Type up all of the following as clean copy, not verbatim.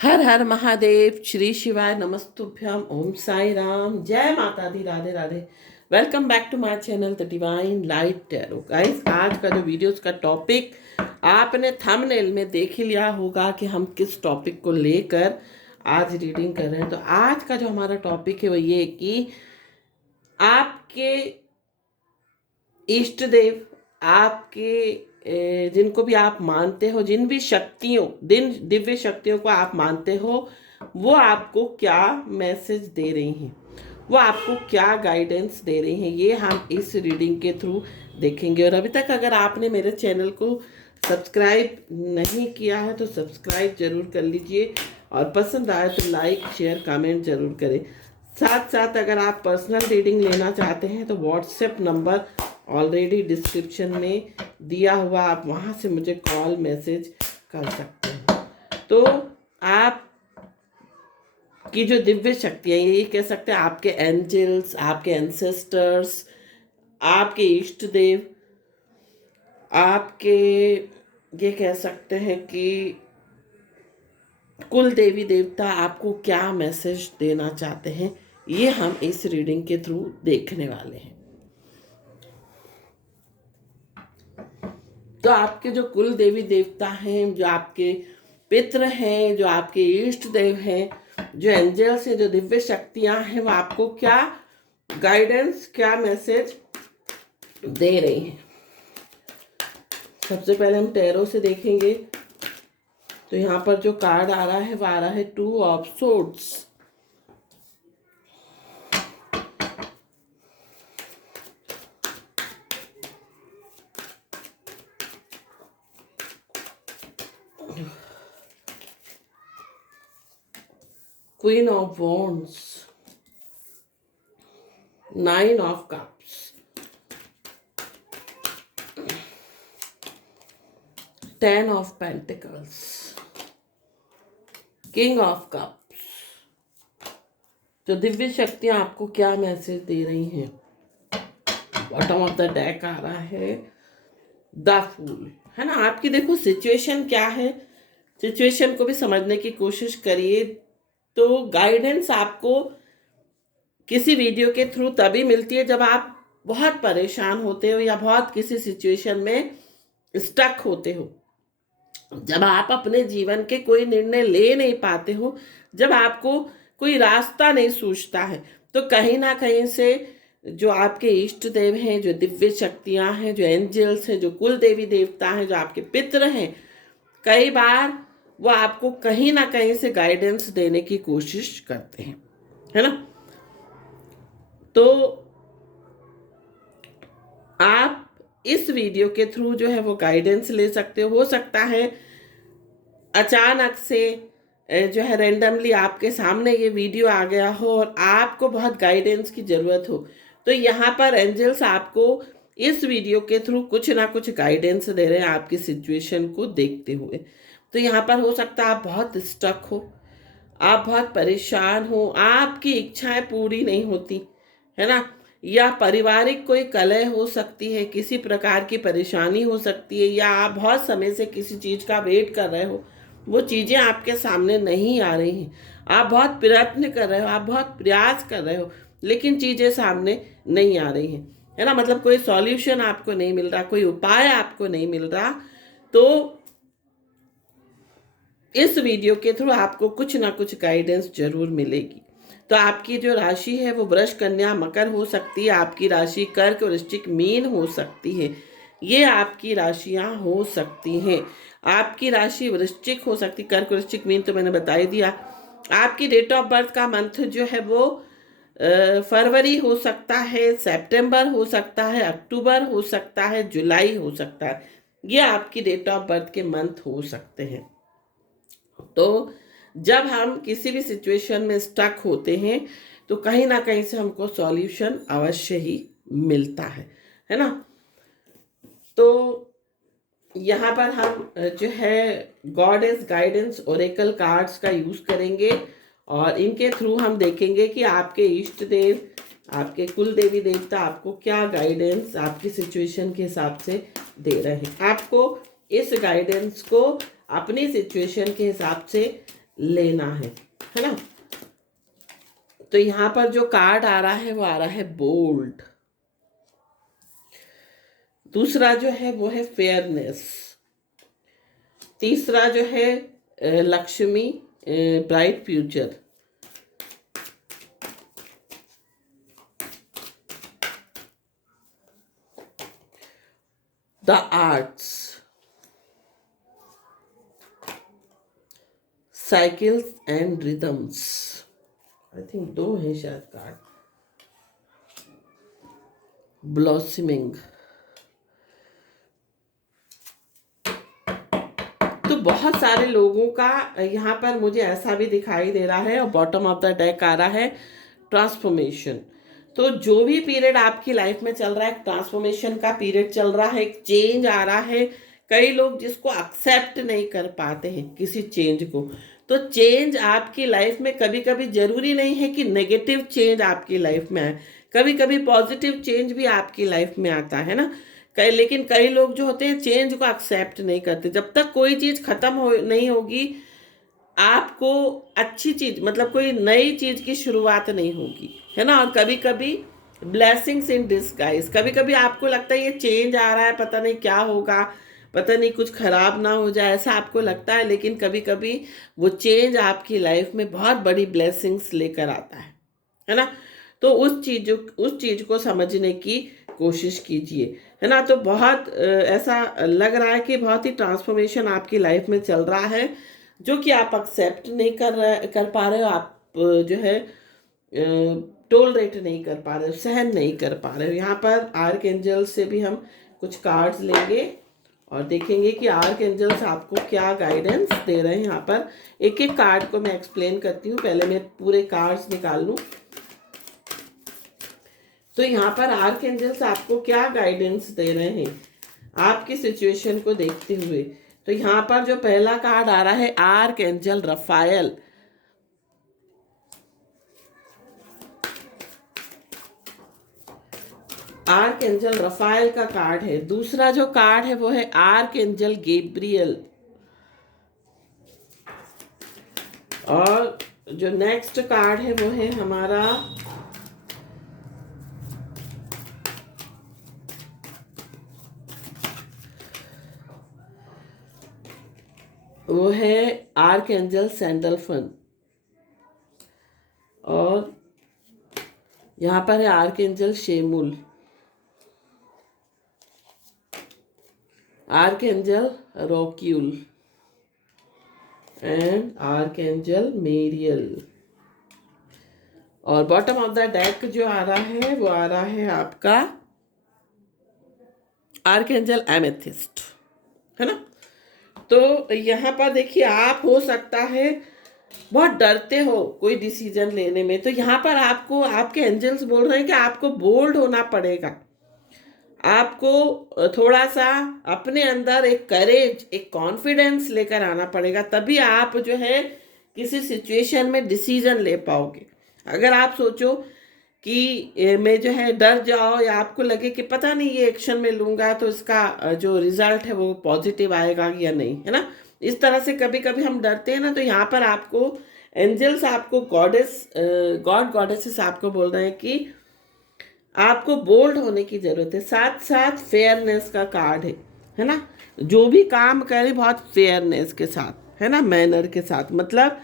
हर हर महादेव, श्री शिवाय, नमस्तुभ्यम, ओम साई राम, जय Mata Di, Radhe Radhe. Welcome back to my channel the divine light tarot. Guys, आज का जो वीडियोस का टॉपिक आपने थंबनेल में देख ही लिया होगा कि हम किस टॉपिक को लेकर आज रीडिंग कर रहे हैं। तो आज का जो हमारा टॉपिक है वो ये कि आपके इष्ट देव, आपके जिनको भी आप मानते हो, जिन भी शक्तियों, दिव्य शक्तियों को आप मानते हो, वो आपको क्या मैसेज दे रही हैं, वो आपको क्या गाइडेंस दे रही हैं, ये हम इस रीडिंग के थ्रू देखेंगे। और अभी तक अगर आपने मेरे चैनल को सब्सक्राइब नहीं किया है तो सब्सक्राइब जरूर कर लीजिए, और पसंद आए तो लाइक शेयर कमेंट जरूर करें। साथ साथ अगर आप पर्सनल रीडिंग लेना चाहते हैं तो व्हाट्सएप नंबर ऑलरेडी डिस्क्रिप्शन में दिया हुआ, आप वहाँ से मुझे कॉल मैसेज कर सकते हैं। तो आप की जो दिव्य शक्तियाँ, ये कह सकते हैं आपके एंजल्स, आपके एंसेस्टर्स, आपके इष्ट देव, आपके ये कह सकते हैं कि कुल देवी देवता आपको क्या मैसेज देना चाहते हैं, ये हम इस रीडिंग के थ्रू देखने वाले हैं। तो आपके जो कुल देवी देवता हैं, जो आपके पितृ हैं, जो आपके इष्ट देव हैं, जो एंजल्स हैं, जो दिव्य शक्तियां हैं, वो आपको क्या गाइडेंस, क्या मैसेज दे रही हैं। सबसे पहले हम टैरो से देखेंगे। तो यहाँ पर जो कार्ड आ रहा है वो आ रहा है 2 of swords, queen of wands, 9 of cups, 10 of pentacles, king of cups. जो दिव्य शक्तियां आपको क्या मैसेज दे रही हैं। बॉटम ऑफ द डेक आ रहा है द फूल, है ना। आपकी देखो सिचुएशन क्या है, सिचुएशन को भी समझने की कोशिश करिए। तो गाइडेंस आपको किसी वीडियो के थ्रू तभी मिलती है जब आप बहुत परेशान होते हो या बहुत किसी सिचुएशन में स्टक होते हो, जब आप अपने जीवन के कोई निर्णय ले नहीं पाते हो, जब आपको कोई रास्ता नहीं सूझता है। तो कहीं ना कहीं से जो आपके इष्ट देव हैं, जो दिव्य शक्तियां हैं, जो एंजल्स हैं, जो कुल देवी देवता हैं, जो आपके पितृ हैं, कई बार वो आपको कहीं ना कहीं से गाइडेंस देने की कोशिश करते हैं, है ना। तो आप इस वीडियो के थ्रू जो है वो गाइडेंस ले सकते हो सकता है अचानक से जो है रैंडमली आपके सामने ये वीडियो आ गया हो और आपको बहुत गाइडेंस की ज़रूरत हो। तो यहाँ पर एंजल्स आपको इस वीडियो के थ्रू कुछ ना कुछ गाइडेंस दे रहे हैं आपकी सिचुएशन को देखते हुए। तो यहाँ पर हो सकता है आप बहुत स्टक हो, आप बहुत परेशान हो, आपकी इच्छाएं पूरी नहीं होती, है ना। या पारिवारिक कोई कलह हो सकती है, किसी प्रकार की परेशानी हो सकती है, या आप बहुत समय से किसी चीज़ का वेट कर रहे हो, वो चीज़ें आपके सामने नहीं आ रही हैं। आप बहुत प्रयत्न कर रहे हो, आप बहुत प्रयास कर रहे हो, लेकिन चीज़ें सामने नहीं आ रही हैं, है ना। मतलब कोई सॉल्यूशन आपको नहीं मिल रहा, कोई उपाय आपको नहीं मिल रहा। तो इस वीडियो के थ्रू आपको कुछ ना कुछ गाइडेंस जरूर मिलेगी। तो आपकी जो राशि है वो वृष, कन्या, मकर हो सकती है, आपकी राशि कर्क, वृश्चिक, मीन हो सकती है। ये आपकी राशियां हो सकती हैं। आपकी राशि वृश्चिक हो सकती, कर्क, वृश्चिक, मीन तो मैंने बता ही दिया। आपकी डेट ऑफ बर्थ का मंथ जो है वो फरवरी हो सकता है, सितंबर हो सकता है, अक्टूबर हो सकता है, जुलाई हो सकता है। ये आपकी डेट ऑफ बर्थ के मंथ हो सकते हैं। तो जब हम किसी भी सिचुएशन में स्टक होते हैं तो कहीं ना कहीं से हमको सॉल्यूशन अवश्य ही मिलता है ना। तो यहाँ पर हम जो है गॉडेस गाइडेंस ओरेकल कार्ड्स का यूज करेंगे और इनके थ्रू हम देखेंगे कि आपके इष्ट देव, आपके कुल देवी देवता आपको क्या गाइडेंस आपकी सिचुएशन के हिसाब से दे रहे हैं। आपको इस गाइडेंस को अपनी सिचुएशन के हिसाब से लेना है ना। तो यहाँ पर जो कार्ड आ रहा है वो आ रहा है बोल्ड। दूसरा जो है वो है फेयरनेस। तीसरा जो है Lakshmi, bright future. The arts, cycles and rhythms. I think 2 हैं शायद कार्ड। ब्लॉसमिंग। तो बहुत सारे लोगों का यहाँ पर मुझे ऐसा भी दिखाई दे रहा है, और बॉटम ऑफ द डेक आ रहा है ट्रांसफॉर्मेशन। तो जो भी पीरियड आपकी लाइफ में चल रहा है, ट्रांसफॉर्मेशन का पीरियड चल रहा है, एक चेंज आ रहा है। कई लोग जिसको एक्सेप्ट नहीं कर पाते हैं किसी चेंज को, तो चेंज आपकी लाइफ में कभी कभी जरूरी नहीं है कि नेगेटिव चेंज आपकी लाइफ में आए, कभी कभी पॉजिटिव चेंज भी आपकी लाइफ में आता है ना। लेकिन कई लोग जो होते हैं चेंज को एक्सेप्ट नहीं करते। जब तक कोई चीज़ खत्म हो नहीं होगी, आपको अच्छी चीज मतलब कोई नई चीज की शुरुआत नहीं होगी, है ना। और कभी कभी ब्लेसिंग्स इन डिस्गाइज, कभी कभी आपको लगता है ये चेंज आ रहा है, पता नहीं क्या होगा, पता नहीं कुछ खराब ना हो जाए, ऐसा आपको लगता है। लेकिन कभी कभी वो चेंज आपकी लाइफ में बहुत बड़ी ब्लेसिंग्स लेकर आता है ना। तो उस चीज को समझने की कोशिश कीजिए, है ना। तो बहुत ऐसा लग रहा है कि बहुत ही ट्रांसफॉर्मेशन आपकी लाइफ में चल रहा है, जो कि आप एक्सेप्ट नहीं कर पा रहे हो। आप जो है टोलरेट नहीं कर पा रहे हो, सहन नहीं कर पा रहे हो। यहाँ पर आर्क एंजल से भी हम कुछ कार्ड्स लेंगे और देखेंगे कि आर्क एंजल्स आपको क्या गाइडेंस दे रहे हैं। यहाँ पर एक एक कार्ड को मैं एक्सप्लेन करती हूँ, पहले मैं पूरे कार्ड्स निकाल लूँ। तो यहाँ पर आर्क एंजल्स आपको क्या गाइडेंस दे रहे हैं आपकी सिचुएशन को देखते हुए। तो यहाँ पर जो पहला कार्ड आ रहा है arc angel Raphael. Arc angel Raphael का कार्ड है। दूसरा जो कार्ड है वो है आर्क एंजल गैब्रियल। और जो नेक्स्ट कार्ड है वो है हमारा वो है आर्क एंजल सैंडलफन। और यहाँ पर है archangel Chamuel, archangel Raguel and archangel Muriel. और बॉटम ऑफ द डेक जो आ रहा है वो आ रहा है आपका आर्क एंजल एमेथिस्ट, है ना। तो यहाँ पर देखिए, आप हो सकता है बहुत डरते हो कोई डिसीजन लेने में, तो यहाँ पर आपको आपके एंजल्स बोल रहे हैं कि आपको बोल्ड होना पड़ेगा। आपको थोड़ा सा अपने अंदर एक करेज, एक कॉन्फिडेंस लेकर आना पड़ेगा, तभी आप जो है किसी सिचुएशन में डिसीजन ले पाओगे। अगर आप सोचो कि मैं जो है डर जाओ, या आपको लगे कि पता नहीं ये एक्शन में लूँगा तो इसका जो रिजल्ट है वो पॉजिटिव आएगा या नहीं, है ना। इस तरह से कभी कभी हम डरते हैं ना। तो यहाँ पर आपको एंजल्स, आपको गॉडेसेस आपको बोल रहे हैं कि आपको बोल्ड होने की जरूरत है। साथ साथ फेयरनेस का कार्ड है ना। जो भी काम करें बहुत फेयरनेस के साथ, है ना, मैनर के साथ। मतलब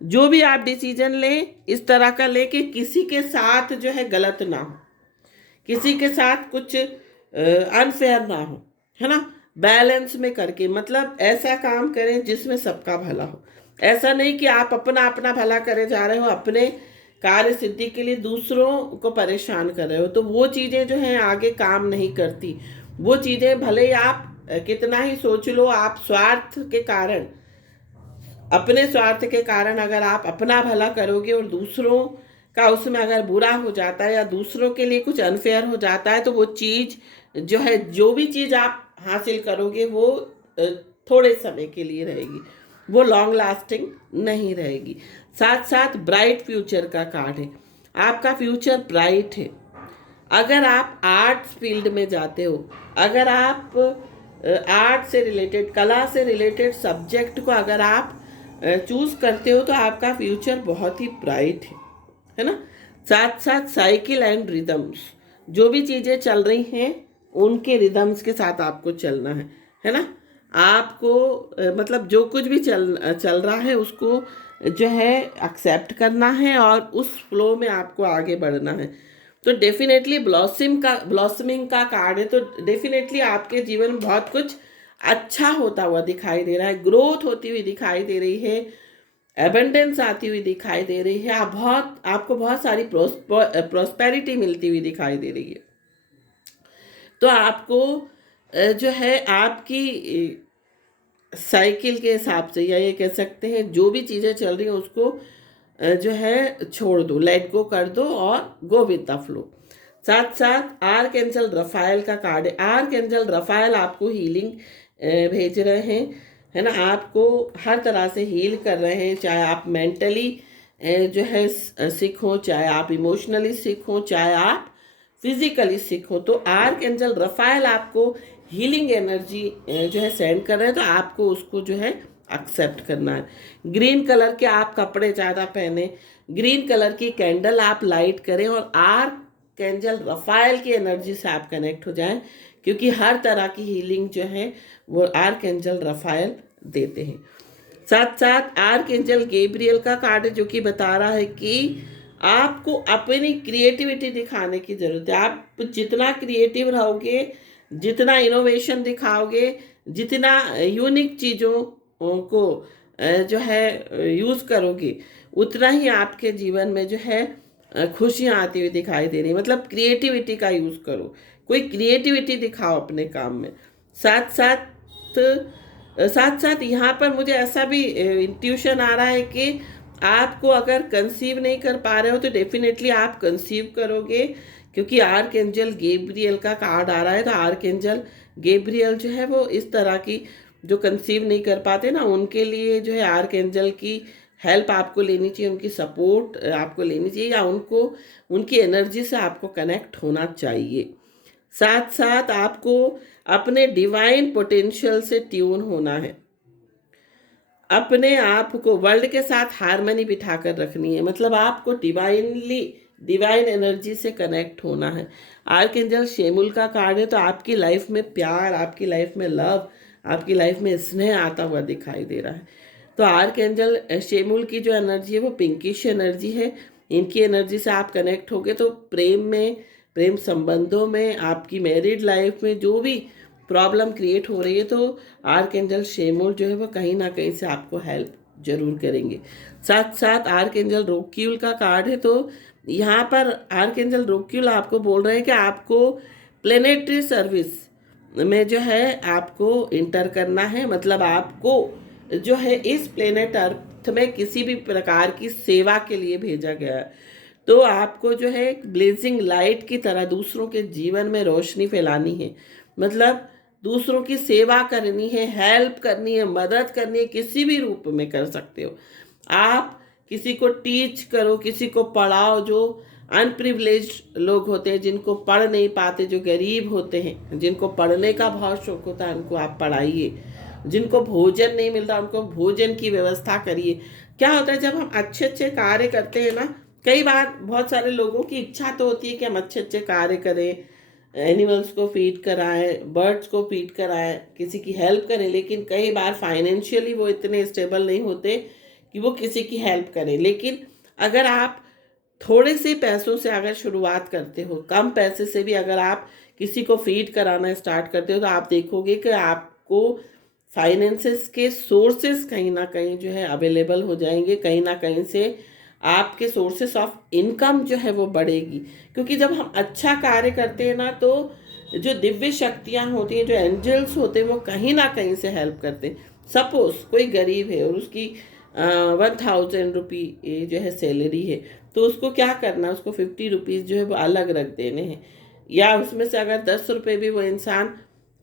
जो भी आप डिसीजन लें इस तरह का लें कि किसी के साथ जो है गलत ना हो, किसी के साथ कुछ अनफेयर ना हो, है ना। बैलेंस में करके, मतलब ऐसा काम करें जिसमें सबका भला हो। ऐसा नहीं कि आप अपना अपना भला करे जा रहे हो, अपने कार्य सिद्धि के लिए दूसरों को परेशान कर रहे हो, तो वो चीज़ें जो हैं आगे काम नहीं करती। वो चीज़ें भले ही आप कितना ही सोच लो, आप स्वार्थ के कारण, अपने स्वार्थ के कारण अगर आप अपना भला करोगे और दूसरों का उसमें अगर बुरा हो जाता है या दूसरों के लिए कुछ अनफेयर हो जाता है, तो वो चीज़ जो है, जो भी चीज़ आप हासिल करोगे वो थोड़े समय के लिए रहेगी, वो लॉन्ग लास्टिंग नहीं रहेगी। साथ साथ ब्राइट फ्यूचर का कार्ड है। आपका फ्यूचर ब्राइट है। अगर आप आर्ट्स फील्ड में जाते हो, अगर आप आर्ट से रिलेटेड, कला से रिलेटेड सब्जेक्ट को अगर आप चूज करते हो तो आपका फ्यूचर बहुत ही ब्राइट है ना। साथ साथ साइकिल एंड रिदम्स, जो भी चीज़ें चल रही हैं उनके रिदम्स के साथ आपको चलना है ना। आपको मतलब जो कुछ भी चल चल रहा है उसको जो है एक्सेप्ट करना है और उस फ्लो में आपको आगे बढ़ना है। तो डेफिनेटली ब्लॉसमिंग का कार्ड है, तो डेफिनेटली आपके जीवन में बहुत कुछ अच्छा होता हुआ दिखाई दे रहा है, ग्रोथ होती हुई दिखाई दे रही है, एबंडेंस आती हुई दिखाई दे रही है, आपको बहुत सारी प्रॉस्पेरिटी मिलती हुई दिखाई दे रही है। तो आपको जो है आपकी साइकिल के हिसाब से, या ये कह सकते हैं जो भी चीज़ें चल रही हैं उसको जो है छोड़ दो, लेट गो कर दो और गो विद द फ्लो। साथ साथ आर्कएंजल रफाएल का कार्ड है। आर्कएंजल रफाएल आपको हीलिंग भेज रहे हैं, है ना। आपको हर तरह से हील कर रहे हैं, चाहे आप मेंटली जो है सिक हो, चाहे आप इमोशनली सिक हो, चाहे आप फिजिकली सिक हो। तो आर्कएंजल रफाएल आपको हीलिंग एनर्जी जो है सेंड कर रहे हैं, तो आपको उसको जो है एक्सेप्ट करना है। ग्रीन कलर के आप कपड़े ज़्यादा पहने, ग्रीन कलर की कैंडल आप लाइट करें और आर्कएंजल रफाएल की एनर्जी से आप कनेक्ट हो जाएं, क्योंकि हर तरह की हीलिंग जो है वो आर्कएंजल रफाएल देते हैं। साथ साथ आर्कएंजल गैब्रियल का कार्ड है, जो कि बता रहा है कि आपको अपनी क्रिएटिविटी दिखाने की ज़रूरत है। आप जितना क्रिएटिव रहोगे, जितना इनोवेशन दिखाओगे, जितना यूनिक चीज़ों को जो है यूज़ करोगे, उतना ही आपके जीवन में जो है खुशियाँ आती हुई दिखाई दे रही। मतलब क्रिएटिविटी का यूज़ करो, कोई क्रिएटिविटी दिखाओ अपने काम में। साथ साथ यहाँ पर मुझे ऐसा भी इंट्यूशन आ रहा है कि आपको अगर कंसीव नहीं कर पा रहे हो तो डेफिनेटली आप कंसीव करोगे, क्योंकि आर्कएंजल गैब्रियल का कार्ड आ रहा है। तो आर्कएंजल गैब्रियल जो है वो इस तरह की, जो कंसीव नहीं कर पाते ना, उनके लिए जो है आर्कएंजल की हेल्प आपको लेनी चाहिए, उनकी सपोर्ट आपको लेनी चाहिए, या उनकी एनर्जी से आपको कनेक्ट होना चाहिए। साथ साथ आपको अपने डिवाइन पोटेंशियल से ट्यून होना है, अपने आप को वर्ल्ड के साथ हारमनी बिठाकर रखनी है। मतलब आपको डिवाइन एनर्जी से कनेक्ट होना है। आर्कएंजल शेमुल का कार्ड है, तो आपकी लाइफ में प्यार, आपकी लाइफ में लव, आपकी लाइफ में स्नेह आता हुआ दिखाई दे रहा है। तो आर्कएंजल शेमुल की जो एनर्जी है वो पिंकिश एनर्जी है। इनकी एनर्जी से आप कनेक्ट होगे तो प्रेम संबंधों में, आपकी मैरिड लाइफ में जो भी प्रॉब्लम क्रिएट हो रही है, तो आर्कएंजल शेमुल जो है वो कहीं ना कहीं से आपको हेल्प जरूर करेंगे। साथ साथ आर्कएंजल रोक्यूल का कार्ड है, तो यहाँ पर आर्कएंजल रोक्यूल आपको बोल रहे हैं कि आपको प्लेनेटरी सर्विस में जो है आपको इंटर करना है। मतलब आपको जो है इस प्लेनेट अर्थ में किसी भी प्रकार की सेवा के लिए भेजा गया है। तो आपको जो है एक ब्लेजिंग लाइट की तरह दूसरों के जीवन में रोशनी फैलानी है। मतलब दूसरों की सेवा करनी है, हेल्प करनी है, मदद करनी है, किसी भी रूप में कर सकते हो आप। किसी को टीच करो, किसी को पढ़ाओ, जो अनप्रिविलेज्ड लोग होते हैं, जिनको पढ़ नहीं पाते, जो गरीब होते हैं, जिनको पढ़ने का बहुत शौक होता है, उनको आप पढ़ाइए। जिनको भोजन नहीं मिलता उनको भोजन की व्यवस्था करिए। क्या होता है, जब हम अच्छे अच्छे कार्य करते हैं ना, कई बार बहुत सारे लोगों की इच्छा तो होती है कि हम अच्छे अच्छे कार्य करें, एनिमल्स को फीड कराएं, बर्ड्स को फीड कराएं, किसी की हेल्प करें, लेकिन कई बार फाइनेंशियली वो इतने स्टेबल नहीं होते कि वो किसी की हेल्प करें। लेकिन अगर आप थोड़े से पैसों से अगर शुरुआत करते हो, कम पैसे से भी अगर आप किसी को फीड कराना स्टार्ट करते हो, तो आप देखोगे कि आपको फाइनेंसेस के सोर्सेस कहीं ना कहीं जो है अवेलेबल हो जाएंगे, कहीं ना कहीं से आपके सोर्सेस ऑफ इनकम जो है वो बढ़ेगी। क्योंकि जब हम अच्छा कार्य करते हैं ना, तो जो दिव्य शक्तियाँ होती हैं, जो एंजल्स होते हैं, वो कहीं ना कहीं से हेल्प करते हैं। सपोज कोई गरीब है और उसकी 1000 रुपी जो है सैलरी है, तो उसको क्या करना है, उसको 50 रुपीज़ जो है वो अलग रख देने हैं, या उसमें से अगर 10 रुपये भी वो इंसान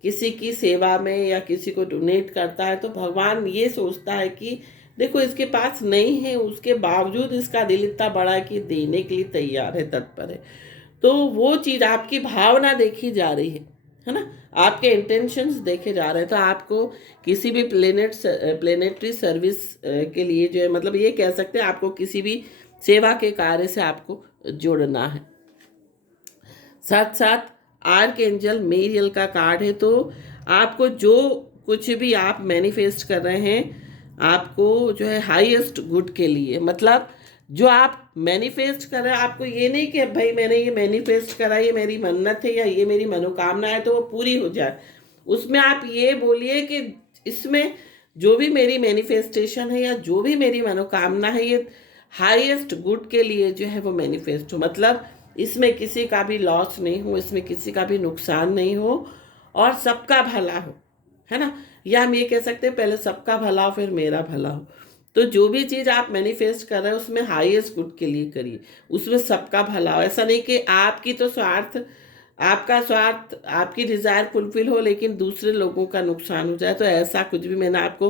किसी की सेवा में या किसी को डोनेट करता है, तो भगवान ये सोचता है कि देखो इसके पास नहीं है, उसके बावजूद इसका दिल इतना बड़ा है कि देने के लिए तैयार है, तत्पर है। तो वो चीज़ आपकी भावना देखी जा रही है ना, आपके इंटेंशंस देखे जा रहे हैं। तो आपको किसी भी प्लेनेटरी सर्विस के लिए जो है, मतलब ये कह सकते हैं आपको किसी भी सेवा के कार्य से आपको जोड़ना है। साथ साथ आर्क एंजल मेरियल का कार्ड है। तो आपको जो कुछ भी आप मैनिफेस्ट कर रहे हैं, आपको जो है हाईएस्ट गुड के लिए, मतलब जो आप मैनिफेस्ट कर रहे हैं, आपको ये नहीं कि भाई मैंने ये मैनिफेस्ट करा, ये मेरी मन्नत है या ये मेरी मनोकामना है तो वो पूरी हो जाए। उसमें आप ये बोलिए कि इसमें जो भी मेरी मैनिफेस्टेशन है या जो भी मेरी मनोकामना है, ये हाईएस्ट गुड के लिए जो है वो मैनिफेस्ट हो। मतलब इसमें किसी का भी लॉस नहीं हो, इसमें किसी का भी नुकसान नहीं हो और सबका भला हो, है ना। या हम ये कह सकते हैं पहले सबका भला हो फिर मेरा भला हो। तो जो भी चीज़ आप मैनिफेस्ट कर रहे हैं उसमें हाईएस्ट गुड के लिए करिए, उसमें सबका भला हो। ऐसा नहीं कि आपकी तो आपका स्वार्थ, आपकी डिज़ायर फुलफिल हो लेकिन दूसरे लोगों का नुकसान हो जाए। तो ऐसा कुछ भी मैंने आपको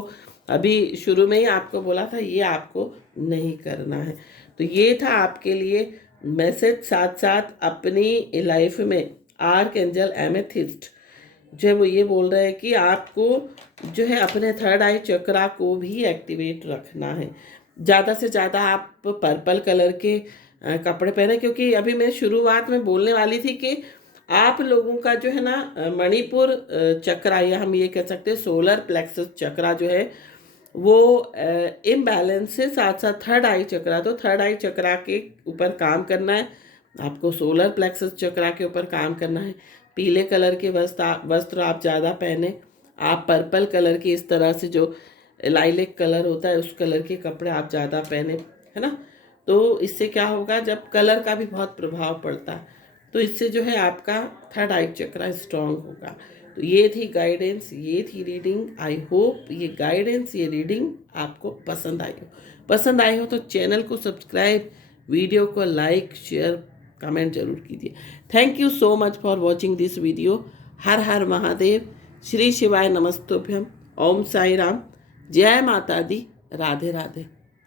अभी शुरू में ही आपको बोला था, ये आपको नहीं करना है। तो ये था आपके लिए मैसेज। साथ साथ अपनी लाइफ में आर्क एंजल एमेथिस्ट जो है वो ये बोल रहे हैं कि आपको जो है अपने थर्ड आई चक्रा को भी एक्टिवेट रखना है। ज़्यादा से ज़्यादा आप पर्पल कलर के कपड़े पहने, क्योंकि अभी मैं शुरुआत में बोलने वाली थी कि आप लोगों का जो है ना मणिपुर चक्रा, या हम ये कह सकते हैं सोलर प्लेक्सस चक्रा जो है वो इम्बैलेंस से, साथ साथ थर्ड आई चक्रा, तो थर्ड आई चक्रा के ऊपर काम करना है आपको, सोलर प्लेक्सस चक्रा के ऊपर काम करना है। पीले कलर के वस्त्र आप ज़्यादा पहने, आप पर्पल कलर की इस तरह से जो लाइलेक कलर होता है उस कलर के कपड़े आप ज़्यादा पहने, है ना। तो इससे क्या होगा, जब कलर का भी बहुत प्रभाव पड़ता है तो इससे जो है आपका थर्ड आई चक्रा स्ट्रांग होगा। तो ये थी गाइडेंस, ये थी रीडिंग। आई होप ये गाइडेंस, ये रीडिंग आपको पसंद आई हो तो चैनल को सब्सक्राइब, वीडियो को लाइक शेयर कमेंट जरूर कीजिए। Thank you so much for watching this video. Har Har Mahadev, Shri शिवाय नमस्तुभ्यम, ओम साई राम, जय माता दी, राधे राधे।